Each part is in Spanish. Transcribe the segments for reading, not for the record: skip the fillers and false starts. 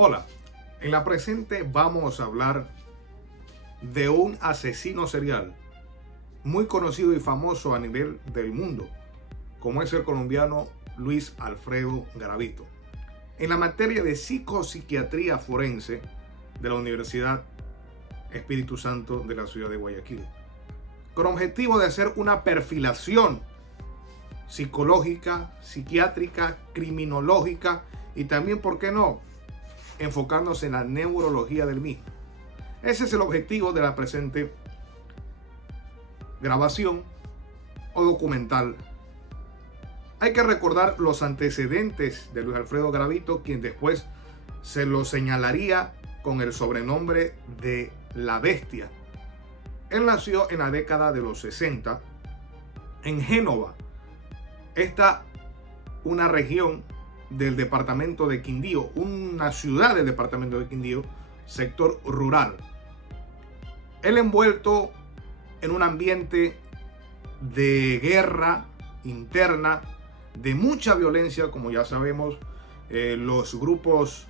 Hola, en la presente vamos a hablar de un asesino serial muy conocido y famoso a nivel del mundo, como es el colombiano Luis Alfredo Garavito, en la materia de psicopsiquiatría forense de la Universidad Espíritu Santo de la ciudad de Guayaquil, con objetivo de hacer una perfilación psicológica, psiquiátrica, criminológica y también, ¿por qué no?, enfocarnos en la neurología del mismo. Ese es el objetivo de la presente grabación o documental. Hay que recordar los antecedentes de Luis Alfredo Garavito, quien después se lo señalaría con el sobrenombre de La Bestia. Él nació en la década de los 60 en Génova, una región del departamento de Quindío, una ciudad del departamento de Quindío, sector rural. Él envuelto en un ambiente de guerra interna, de mucha violencia, como ya sabemos, los grupos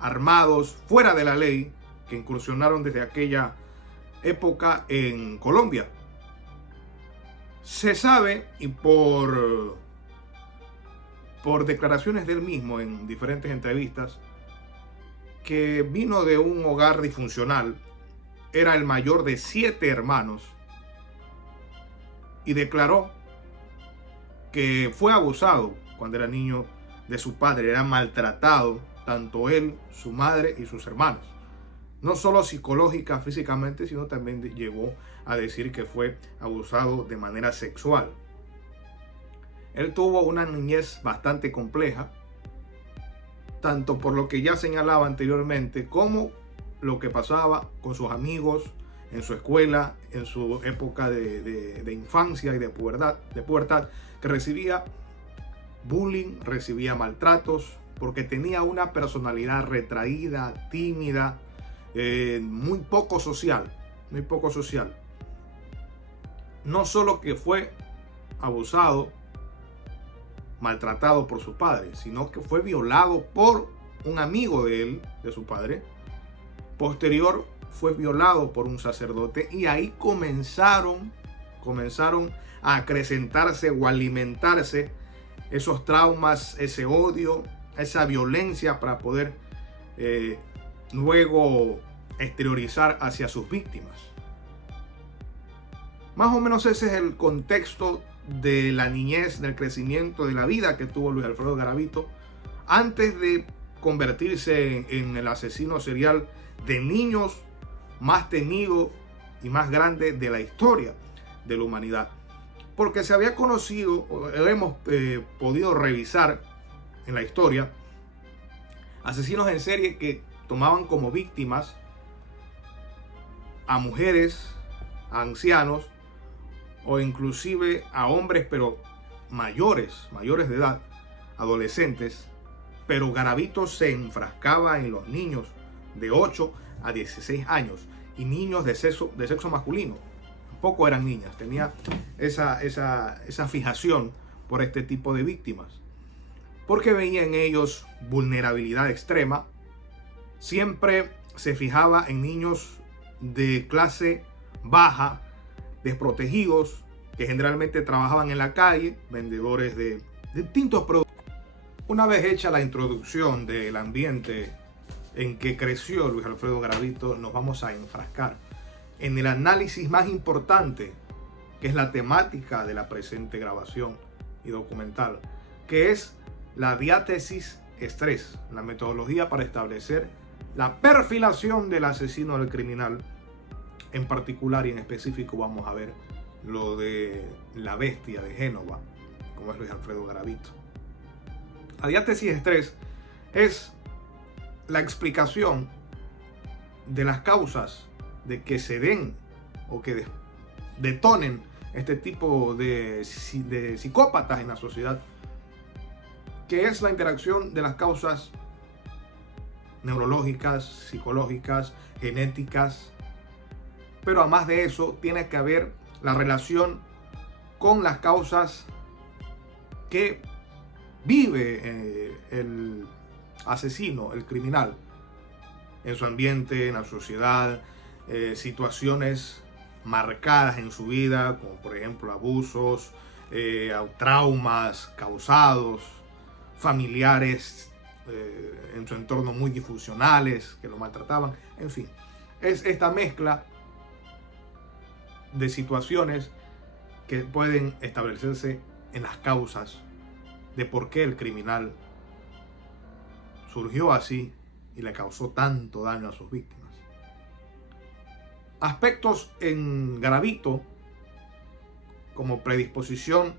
armados fuera de la ley que incursionaron desde aquella época en Colombia. Se sabe, y por declaraciones del mismo en diferentes entrevistas, que vino de un hogar disfuncional, era el mayor de 7 hermanos, y declaró que fue abusado cuando era niño de su padre, era maltratado, tanto él, su madre y sus hermanos. No solo psicológica, físicamente, sino también llegó a decir que fue abusado de manera sexual. Él tuvo una niñez bastante compleja, tanto por lo que ya señalaba anteriormente, como lo que pasaba con sus amigos en su escuela, en su época de infancia y de pubertad, que recibía bullying, recibía maltratos, porque tenía una personalidad retraída, tímida, muy poco social. No solo que fue abusado, maltratado por su padre, sino que fue violado por un amigo de él, de su padre. Posterior fue violado por un sacerdote, y ahí comenzaron a acrecentarse o alimentarse esos traumas, ese odio, esa violencia, para poder luego exteriorizar hacia sus víctimas. Más o menos ese es el contexto de la niñez, del crecimiento, de la vida que tuvo Luis Alfredo Garavito antes de convertirse en el asesino serial de niños más temido y más grande de la historia de la humanidad. Porque se había conocido, hemos podido revisar en la historia, asesinos en serie que tomaban como víctimas a mujeres, a ancianos, o inclusive a hombres, pero mayores de edad, adolescentes. Pero Garavito se enfrascaba en los niños de 8 a 16 años y niños de sexo masculino. Tampoco eran niñas, tenía esa fijación por este tipo de víctimas, porque veía en ellos vulnerabilidad extrema. Siempre se fijaba en niños de clase baja, desprotegidos, que generalmente trabajaban en la calle, vendedores de distintos productos. Una vez hecha la introducción del ambiente en que creció Luis Alfredo Garavito, nos vamos a enfrascar en el análisis más importante, que es la temática de la presente grabación y documental, que es la diátesis estrés, la metodología para establecer la perfilación del asesino del criminal. En particular y en específico vamos a ver lo de La Bestia de Génova, como es Luis Alfredo Garavito. La diátesis estrés es la explicación de las causas de que se den o que detonen este tipo de psicópatas en la sociedad, que es la interacción de las causas neurológicas, psicológicas, genéticas. Pero además de eso, tiene que haber la relación con las causas que vive el asesino, el criminal, en su ambiente, en la sociedad, situaciones marcadas en su vida, como por ejemplo abusos, traumas causados, familiares en su entorno muy disfuncionales que lo maltrataban, en fin. Es esta mezcla de situaciones que pueden establecerse en las causas de por qué el criminal surgió así y le causó tanto daño a sus víctimas. Aspectos en Garavito como predisposición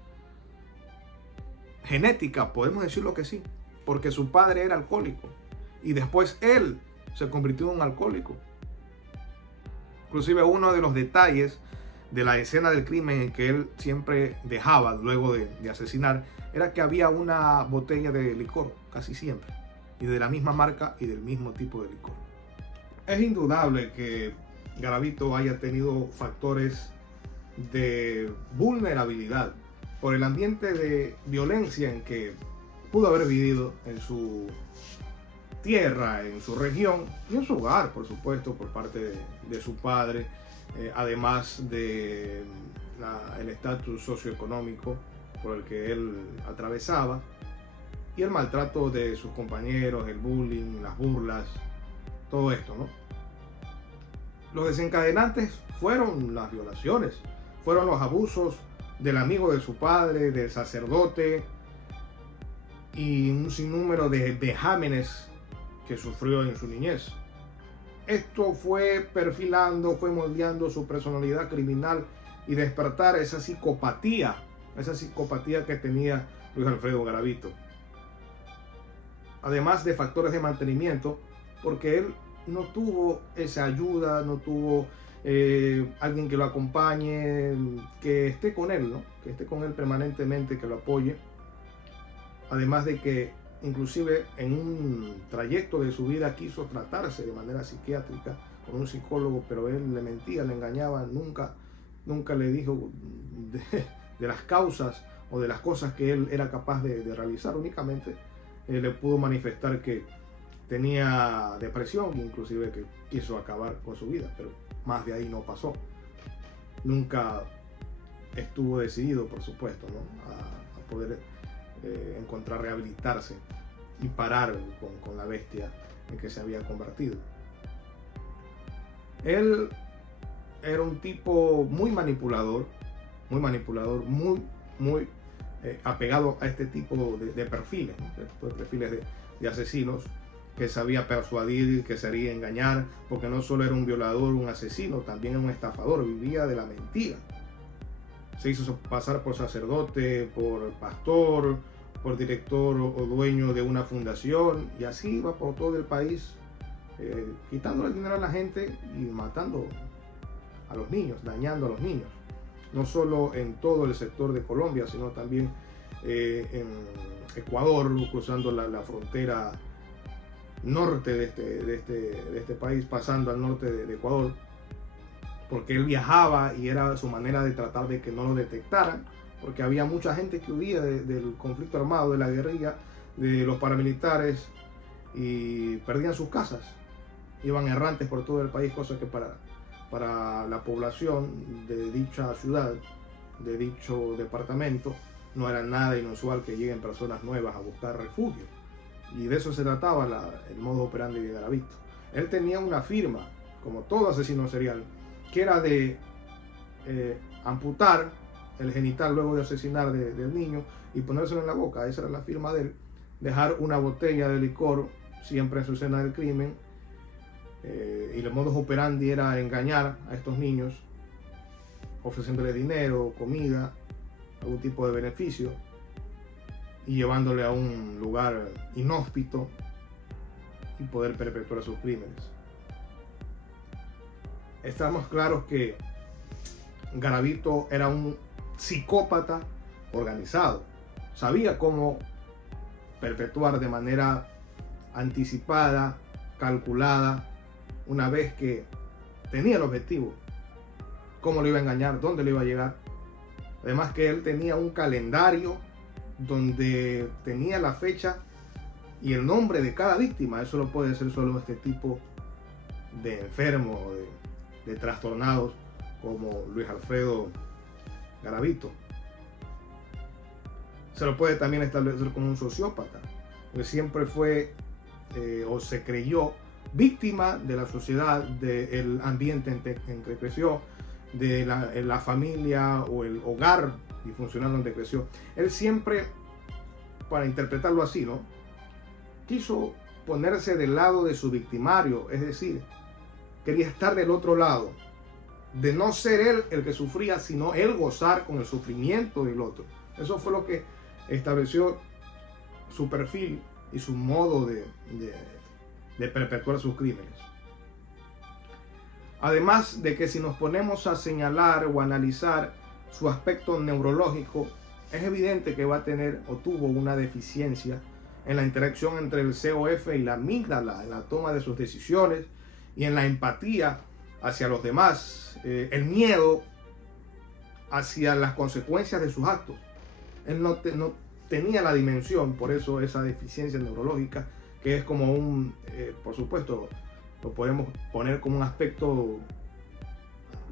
genética, podemos decirlo que sí, porque su padre era alcohólico y después él se convirtió en un alcohólico. Inclusive uno de los detalles de la escena del crimen en que él siempre dejaba luego de asesinar era que había una botella de licor casi siempre, y de la misma marca y del mismo tipo de licor. Es indudable que Garavito haya tenido factores de vulnerabilidad por el ambiente de violencia en que pudo haber vivido en su tierra, en su región y en su hogar, por supuesto, por parte de su padre, además de el estatus socioeconómico por el que él atravesaba y el maltrato de sus compañeros, el bullying, las burlas, todo esto, ¿no? Los desencadenantes fueron las violaciones, fueron los abusos del amigo de su padre, del sacerdote y un sinnúmero de vejámenes que sufrió en su niñez. Esto fue perfilando, fue moldeando su personalidad criminal y despertar esa psicopatía que tenía Luis Alfredo Garavito. Además de factores de mantenimiento, porque él no tuvo esa ayuda, no tuvo alguien que lo acompañe, que esté con él, ¿no? Que esté con él permanentemente, que lo apoye. Además de que inclusive en un trayecto de su vida quiso tratarse de manera psiquiátrica con un psicólogo, pero él le mentía, le engañaba, nunca le dijo de las causas o de las cosas que él era capaz de realizar. Únicamente le pudo manifestar que tenía depresión, inclusive que quiso acabar con su vida, pero más de ahí no pasó. Nunca estuvo decidido, por supuesto, ¿no? a poder encontrar rehabilitarse y parar con la bestia en que se había convertido. Él era un tipo muy manipulador, muy apegado a este tipo de perfiles, ¿no? De perfiles de asesinos, que sabía persuadir, que sabía engañar, porque no solo era un violador, un asesino, también era un estafador, vivía de la mentira. Se hizo pasar por sacerdote, por pastor, por director o dueño de una fundación, y así iba por todo el país, quitándole el dinero a la gente y matando a los niños, dañando a los niños. No solo en todo el sector de Colombia, sino también en Ecuador, cruzando la frontera norte de este país, pasando al norte de Ecuador, porque él viajaba y era su manera de tratar de que no lo detectaran, porque había mucha gente que huía del conflicto armado, de la guerrilla, de los paramilitares, y perdían sus casas, iban errantes por todo el país, cosa que para la población de dicha ciudad, de dicho departamento, no era nada inusual que lleguen personas nuevas a buscar refugio. Y de eso se trataba el modo operandi de Garavito. Él tenía una firma, como todo asesino serial, que era de amputar el genital luego de asesinar del niño y ponérselo en la boca. Esa era la firma de él. Dejar una botella de licor siempre en su escena del crimen. Y el modus operandi era engañar a estos niños, ofreciéndole dinero, comida, algún tipo de beneficio, y llevándole a un lugar inhóspito y poder perpetuar sus crímenes. Estamos claros que Garavito era un psicópata organizado. Sabía cómo perpetuar de manera anticipada, calculada, una vez que tenía el objetivo, cómo lo iba a engañar, dónde lo iba a llegar. Además que él tenía un calendario donde tenía la fecha y el nombre de cada víctima. Eso lo puede ser solo este tipo de enfermos o de trastornados como Luis Alfredo Garavito. Se lo puede también establecer como un sociópata, que siempre fue o se creyó víctima de la sociedad, del ambiente en que creció, de la familia o el hogar disfuncional donde creció. Él siempre, para interpretarlo así, ¿no?, quiso ponerse del lado de su victimario, es decir, quería estar del otro lado, de no ser él el que sufría, sino él gozar con el sufrimiento del otro. Eso fue lo que estableció su perfil y su modo de perpetuar sus crímenes. Además de que si nos ponemos a señalar o analizar su aspecto neurológico, es evidente que va a tener o tuvo una deficiencia en la interacción entre el COF y la amígdala, en la toma de sus decisiones y en la empatía hacia los demás, el miedo hacia las consecuencias de sus actos. Él no tenía la dimensión, por eso esa deficiencia neurológica, que es como un, por supuesto, lo podemos poner como un aspecto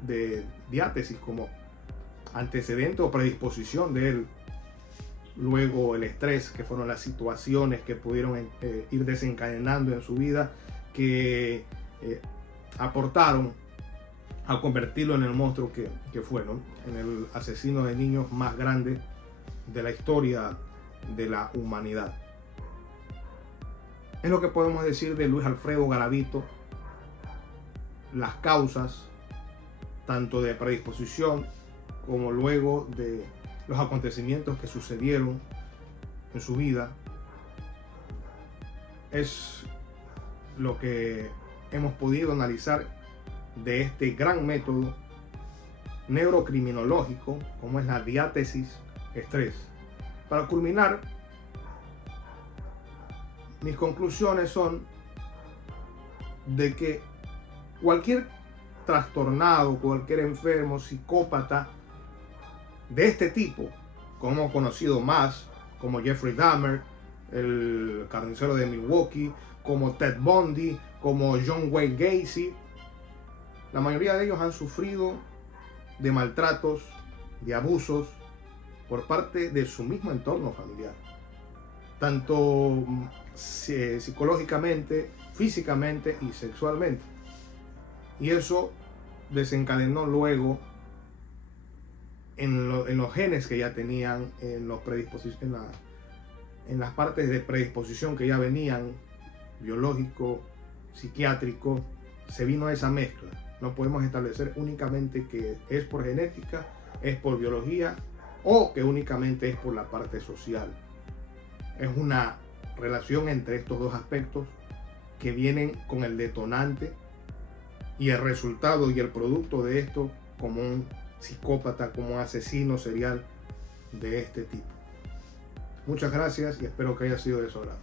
de diátesis, como antecedente o predisposición de él. Luego el estrés, que fueron las situaciones que pudieron ir desencadenando en su vida, que aportaron a convertirlo en el monstruo que fue, ¿no?, en el asesino de niños más grande de la historia de la humanidad. Es lo que podemos decir de Luis Alfredo Garavito. Las causas, tanto de predisposición como luego de los acontecimientos que sucedieron en su vida, es lo que hemos podido analizar de este gran método neurocriminológico como es la diátesis estrés. Para culminar, mis conclusiones son de que cualquier trastornado, cualquier enfermo, psicópata de este tipo, como hemos conocido más, como Jeffrey Dahmer, el carnicero de Milwaukee, como Ted Bundy, como John Wayne Gacy, la mayoría de ellos han sufrido de maltratos, de abusos por parte de su mismo entorno familiar, tanto psicológicamente, físicamente y sexualmente. Y eso desencadenó luego en los genes que ya tenían, en las partes de predisposición que ya venían, biológico, psiquiátrico, se vino esa mezcla. No podemos establecer únicamente que es por genética, es por biología o que únicamente es por la parte social. Es una relación entre estos dos aspectos que vienen con el detonante y el resultado y el producto de esto como un psicópata, como un asesino serial de este tipo. Muchas gracias y espero que haya sido de su agrado.